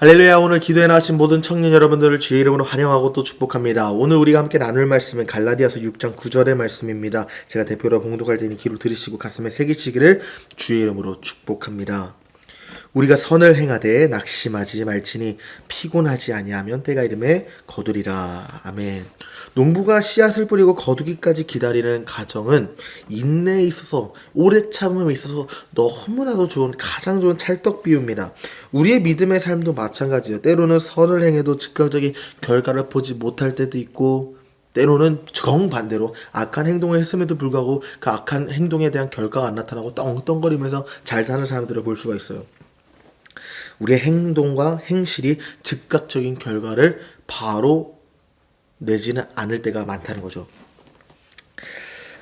할렐루야. 오늘 기도에 나가신 모든 청년 여러분들을 주의 이름으로 환영하고 또 축복합니다. 오늘 우리가 함께 나눌 말씀은 갈라디아서 6장 9절의 말씀입니다. 제가 대표로 봉독할 테니 귀로 들으시고 가슴에 새기시기를 주의 이름으로 축복합니다. 우리가 선을 행하되 낙심하지 말지니 피곤하지 아니하면 때가 이름에 거두리라. 아멘. 농부가 씨앗을 뿌리고 거두기까지 기다리는 과정은 인내에 있어서, 오래 참음에 있어서 너무나도 좋은, 가장 좋은 찰떡 비유입니다. 우리의 믿음의 삶도 마찬가지예요. 때로는 선을 행해도 즉각적인 결과를 보지 못할 때도 있고, 때로는 정반대로 악한 행동을 했음에도 불구하고 그 악한 행동에 대한 결과가 안 나타나고 떵떵거리면서 잘 사는 사람들을 볼 수가 있어요. 우리의 행동과 행실이 즉각적인 결과를 바로 내지는 않을 때가 많다는 거죠.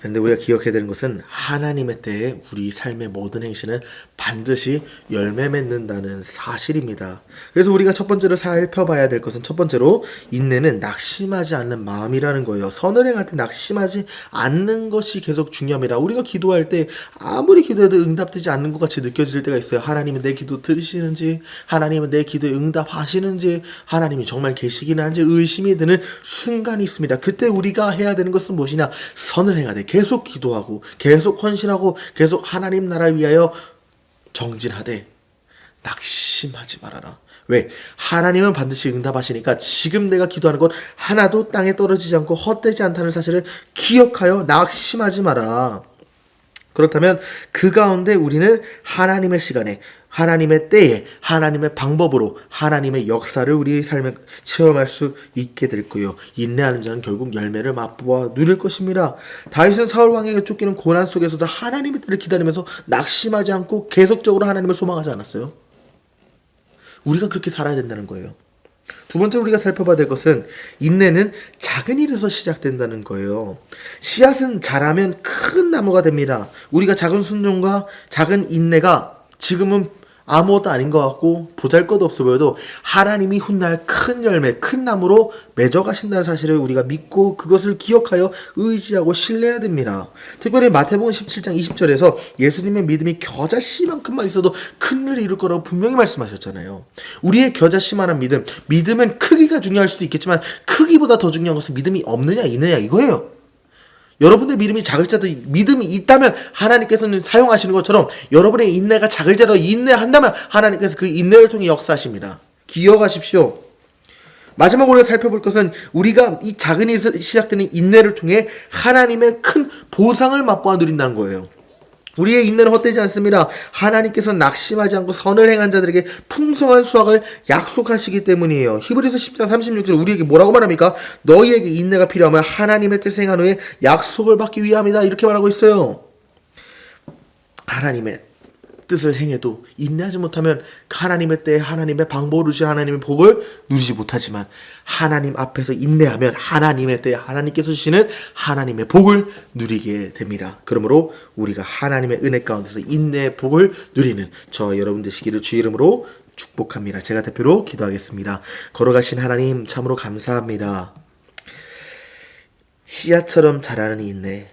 그런데 우리가 기억해야 되는 것은 하나님의 때에 우리 삶의 모든 행실은 반드시 열매 맺는다는 사실입니다. 그래서 우리가 첫 번째로 살펴봐야 될 것은, 첫 번째로 인내는 낙심하지 않는 마음이라는 거예요. 선을 행할 때 낙심하지 않는 것이 계속 중요합니다. 우리가 기도할 때 아무리 기도해도 응답되지 않는 것 같이 느껴질 때가 있어요. 하나님은 내 기도 들으시는지, 하나님은 내 기도에 응답하시는지, 하나님이 정말 계시기는 한지 의심이 드는 순간이 있습니다. 그때 우리가 해야 되는 것은 무엇이냐? 선을 행하되 계속 기도하고 계속 헌신하고 계속 하나님 나라를 위하여 정진하되 낙심하지 말아라. 왜? 하나님은 반드시 응답하시니까 지금 내가 기도하는 것 하나도 땅에 떨어지지 않고 헛되지 않다는 사실을 기억하여 낙심하지 마라. 그렇다면 그 가운데 우리는 하나님의 시간에, 하나님의 때에, 하나님의 방법으로 하나님의 역사를 우리의 삶에 체험할 수 있게 될 거예요. 인내하는 자는 결국 열매를 맛보아 누릴 것입니다. 다윗은 사울 왕에게 쫓기는 고난 속에서도 하나님의 때를 기다리면서 낙심하지 않고 계속적으로 하나님을 소망하지 않았어요. 우리가 그렇게 살아야 된다는 거예요. 두 번째로 우리가 살펴봐야 될 것은, 인내는 작은 일에서 시작된다는 거예요. 씨앗은 자라면 큰 나무가 됩니다. 우리가 작은 순종과 작은 인내가 지금은 아무것도 아닌 것 같고 보잘것없어 보여도 하나님이 훗날 큰 열매, 큰 나무로 맺어가신다는 사실을 우리가 믿고 그것을 기억하여 의지하고 신뢰해야 됩니다. 특별히 마태복음 17장 20절에서 예수님의 믿음이 겨자씨만큼만 있어도 큰 일을 이룰 거라고 분명히 말씀하셨잖아요. 우리의 겨자씨만한 믿음, 믿음은 크기가 중요할 수도 있겠지만 크기보다 더 중요한 것은 믿음이 없느냐 있느냐 이거예요. 여러분들 믿음이 작을지라도 믿음이 있다면 하나님께서는 사용하시는 것처럼 여러분의 인내가 작을지라도 인내한다면 하나님께서 그 인내를 통해 역사하십니다. 기억하십시오. 마지막으로 우리가 살펴볼 것은, 우리가 이 작은 일에서 시작되는 인내를 통해 하나님의 큰 보상을 맛보아 누린다는 거예요. 우리의 인내는 헛되지 않습니다. 하나님께서는 낙심하지 않고 선을 행한 자들에게 풍성한 수확을 약속하시기 때문이에요. 히브리서 10장 36절 우리에게 뭐라고 말합니까? 너희에게 인내가 필요하면 하나님의 뜻을 행한 후에 약속을 받기 위함이다. 이렇게 말하고 있어요. 하나님의 뜻을 행해도 인내하지 못하면 하나님의 때에 하나님의 방법으로 주신 하나님의 복을 누리지 못하지만, 하나님 앞에서 인내하면 하나님의 때에 하나님께서 주시는 하나님의 복을 누리게 됩니다. 그러므로 우리가 하나님의 은혜 가운데서 인내의 복을 누리는 저와 여러분 되시기를 주의 이름으로 축복합니다. 제가 대표로 기도하겠습니다. 걸어가신 하나님 참으로 감사합니다. 씨앗처럼 자라는 인내,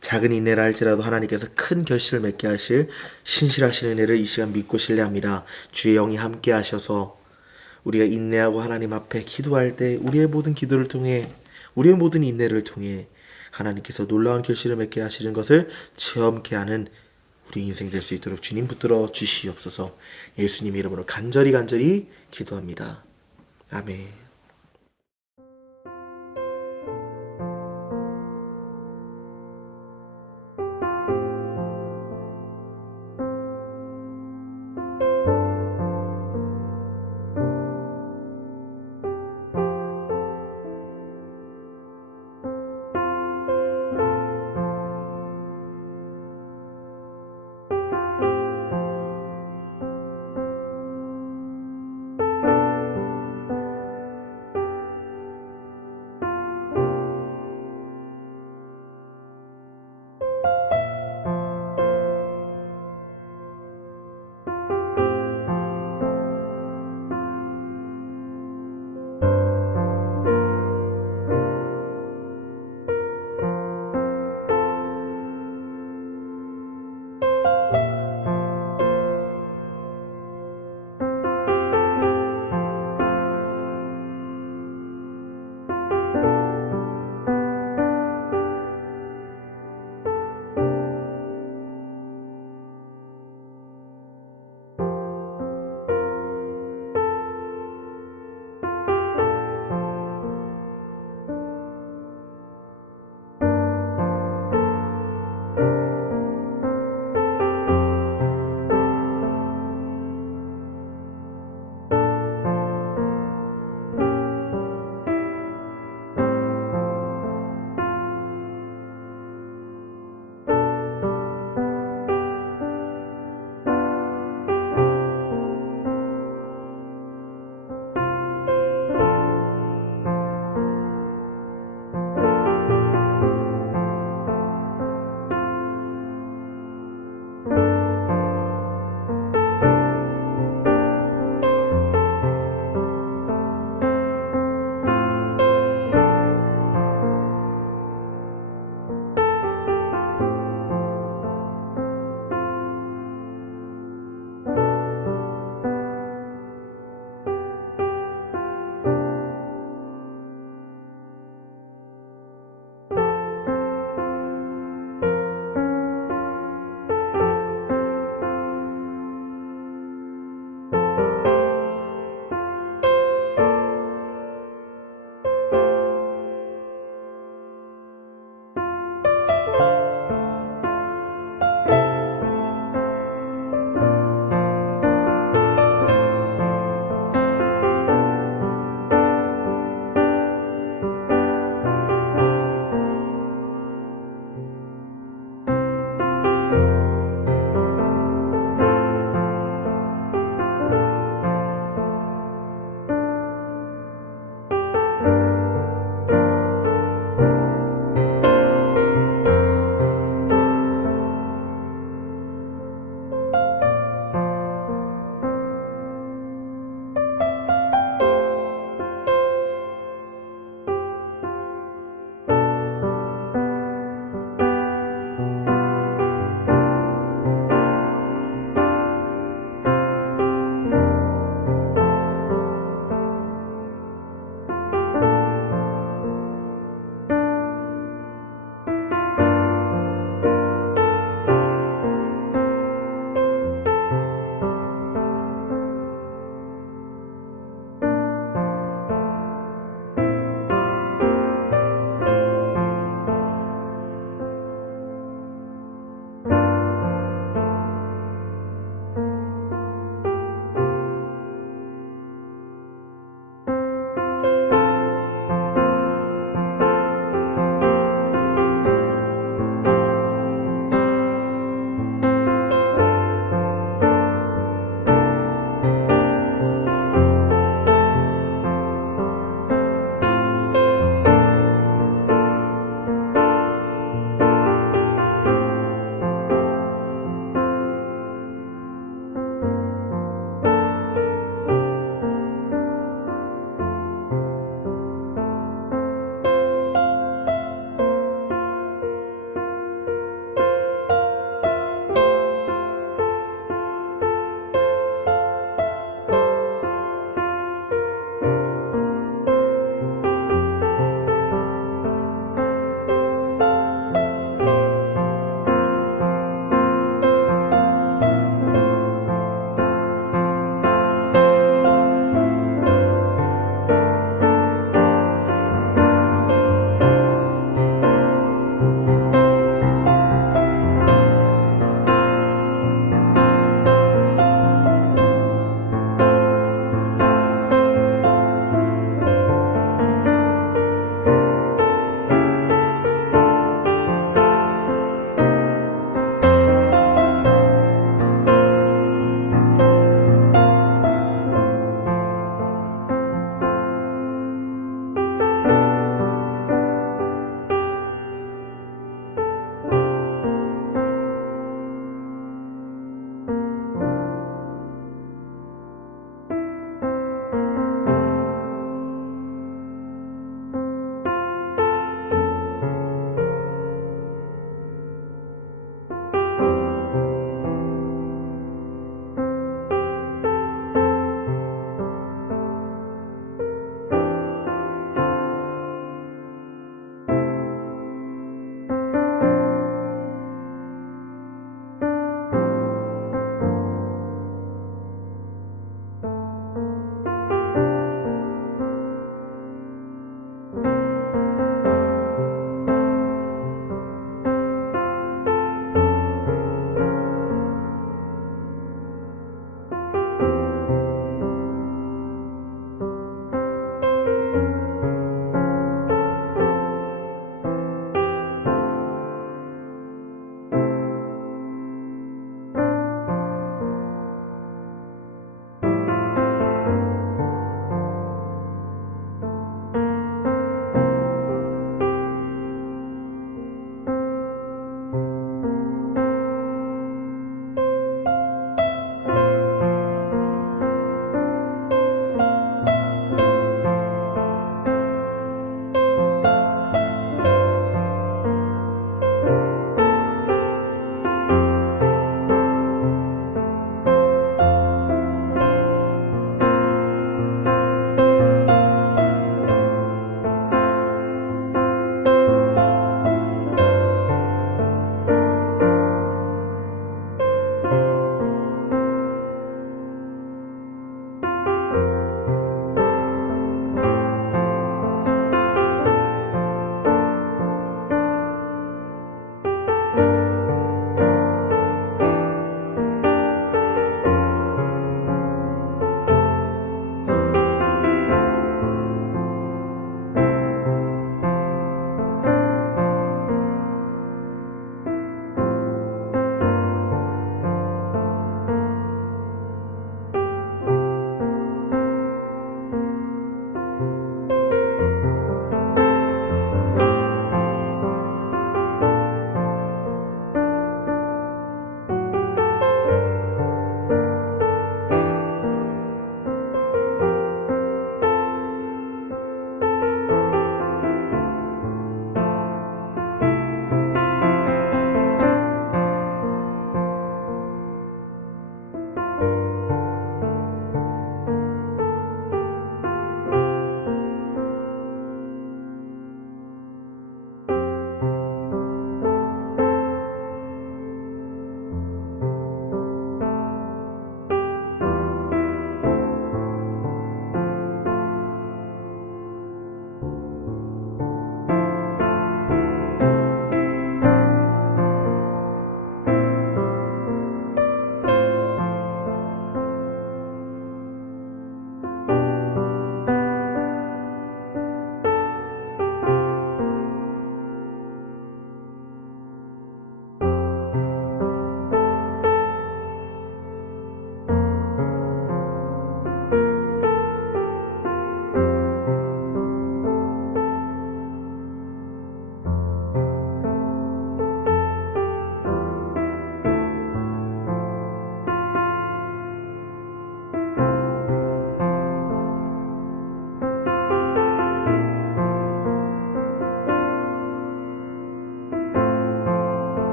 작은 인내라 할지라도 하나님께서 큰 결실을 맺게 하실 신실하신 은혜를 이 시간 믿고 신뢰합니다. 주의 영이 함께 하셔서 우리가 인내하고 하나님 앞에 기도할 때 우리의 모든 기도를 통해, 우리의 모든 인내를 통해 하나님께서 놀라운 결실을 맺게 하시는 것을 체험케 하는 우리 인생 될 수 있도록 주님 붙들어 주시옵소서. 예수님 이름으로 간절히 기도합니다. 아멘.